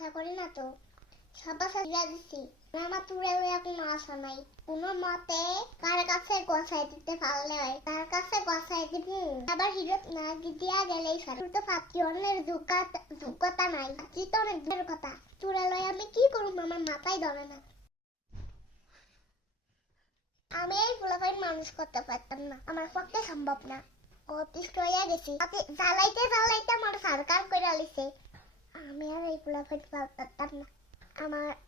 আশা করি না তো। সব আশা দিয়া দিছি। আমার তুলে কোনো আশা নাই। কোনো মতে কার কাছে গোছাই দিতে পারলে হয়, তার কাছে গোছাই দিব। আবার হিরত না দিয়া গেলেই সারা। তুই তো ভাবছি অন্যের যোগ্যতা নাই। তুই তো অনেক দূরের কথা। তুলে লয় আমি কি করব, আমার মাথায় ধরে না। আমি এই ফুলাফাইন মানুষ করতে পারতাম না, আমার পক্ষে সম্ভব না। অতিষ্ঠ হয়ে গেছি, জ্বালাইতে জ্বালাইতে আমার সরকার করে আলিছে। আমি আর এই ফুলাফাইন পারতাম না।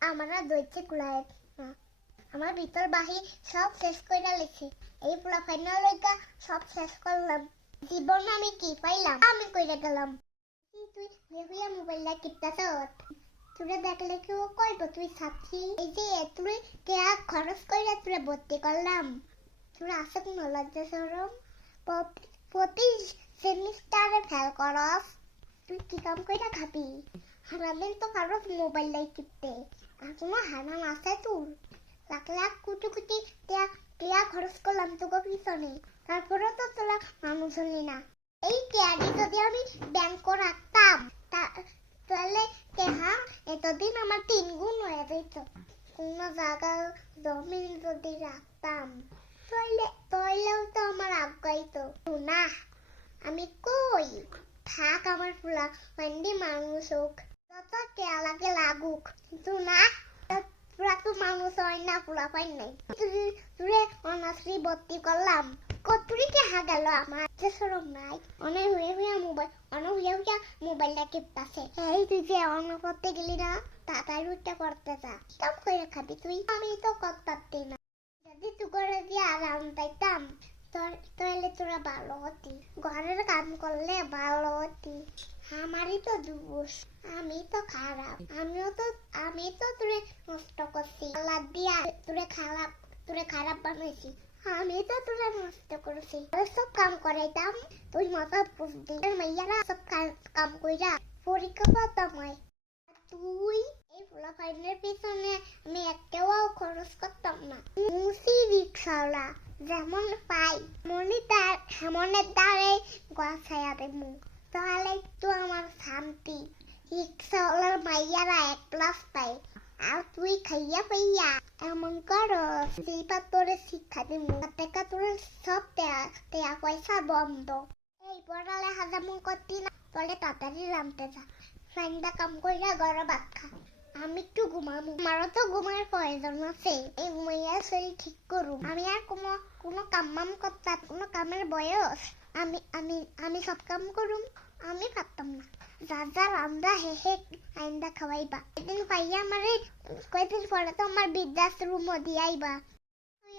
আমার আর ধৈর্য কুলায় না। আমার ভিতর বাহি সব শেষ করে আলিছে। এই ফুলাফাইনের লইগা সব শেষ করলাম। জীবন আমি কি পাইলাম, আমি কইরা গেলাম। তুই ভেবিয়া মোবাইলটা কিপতাছ, তুই দেখলে কেউ কইব তুই ছাত্রী। এই যে তুই টাকা খরচ কইরা তুই ভর্তি করলাম, তুই আছে কোন লজ্জা শরম? প্রতি সেমিস্টারে ফেল করস, তুই কি কাম কইরা খাবি? হারামেন তো কারো মোবাইলটাই কিপতে। আর কোনো হারাম আছে তোর? লাখ লাখ কোটি কোটি টাকা খরচ করলাম তোকে পিছনে, তারপরেও তো তোরা মানুষ হলি না। এই টাকাটি যদি আমি ব্যাংক রাখতাম তাহলে এতদিন আমার 3 গুণ হয়ে যেত। কোন জায়গা জমিন যদি রাখতাম তাহলেও তো আমার আগাইতো না। আমি কই থাক, আমার ফুলা মান্ডি মানুষ হোক, যত টাকা লাগে লাগুক, কিন্তু না, তোরা তো মানুষ হয় না, ফুলা পাই নাই। তুই অনাশ্রী ভর্তি করলাম, কতরি টাকা গেল আমার, যে শরম নাই? অনেক হইয়া মোবাইলটা কিপতাছে। এই তুই যে অন্য করতে গেলি না, তাড়াতাড়ি উঠতে করতে যা। কাম করে খাবি তুই, আমি তো করতে না। যদি তুই করে দিয়ে আরাম পাইতাম তাহলে তোরা ভালো হতি, ঘরের কাম করলে ভালো হতি। আমারই তো দোষ, আমি তো খারাপ। আমি তো তোরে নষ্ট করছি, আল্লাহ দিয়া তোরে খারাপ বানাইছি। আমি তো তোরা নষ্ট করেছি। সব কাম করাইতাম, তুই মাথা বুঝতি। মাইয়ারা সব কাম কইরা পরীক্ষা করতাম হয়। তুই এই ফুলাফাইনের পিছনে আমি একটাও খরচ করতাম না। মুসি রিক্সাওয়ালা যেমন পাই মনের দ্বারে গোছাইয়া দেবো, তাহলে তো আমার শান্তি। রিক্সাওয়ালার মাইয়ারা 1+ পায়, আর তুই খাইয়া পাইয়া এমন করো, সেইবার তোরে শিক্ষা দিব। টাকা তোর সব টাকা পয়সা বন্ধ। এই পড়ালেখা যেমন করতি না, তাহলে তাড়াতাড়ি নামতে যা, ফ্রেন্ডা কাম কইরা ঘরে ভাত খা। আমি একটু ঘুমাবো, আমারও তো ঘুমার প্রয়োজন আছে। এই ঘুমাইয়া শরীর ঠিক করুম। আমি আর কোনো কাম করতাম, কোনো কামের বয়স? আমি সব কাম করুম? আমি পারতাম না। যা রান্দা হে আইন্দা খাওয়াইবা। একদিন পাইয়া আমারে কয়েকদিন পরে তো আমার বৃদ্ধাশ্রম দিয়াইবা।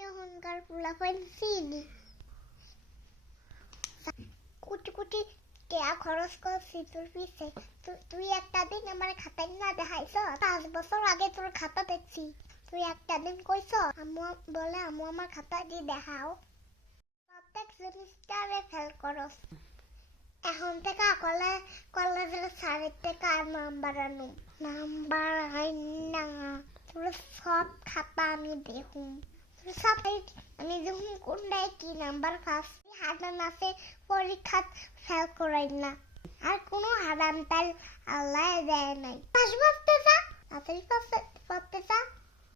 এখনকার পোলাপাইন চিনি কোটি কোটি টাকা খরচ করছি তোর পিছে। তুই একটা দিন আমার খাতায় না দেখাইছ? 5 বছর আগে তোর খাতা দেখছি, তুই একটা দিন কইছ আম্মু আমার খাতা দিয়ে দেখাও। প্রত্যেক সেমিস্টারে ফেল করস। এখন থেকে কলেজের স্যারের থেকে আর নাম্বার আনুম, নাম্বার আইন না। তোর সব খাতা আমি দেখুম, আমি যখন কোনটায় কি নাম্বার পাস। হারাম আছে পরীক্ষা ফেল করাই না, আর কোনো হারাম তাল আল্লাহ দেয় নাই। পাস পড়তে যা, তাড়াতাড়ি পড়তে যা।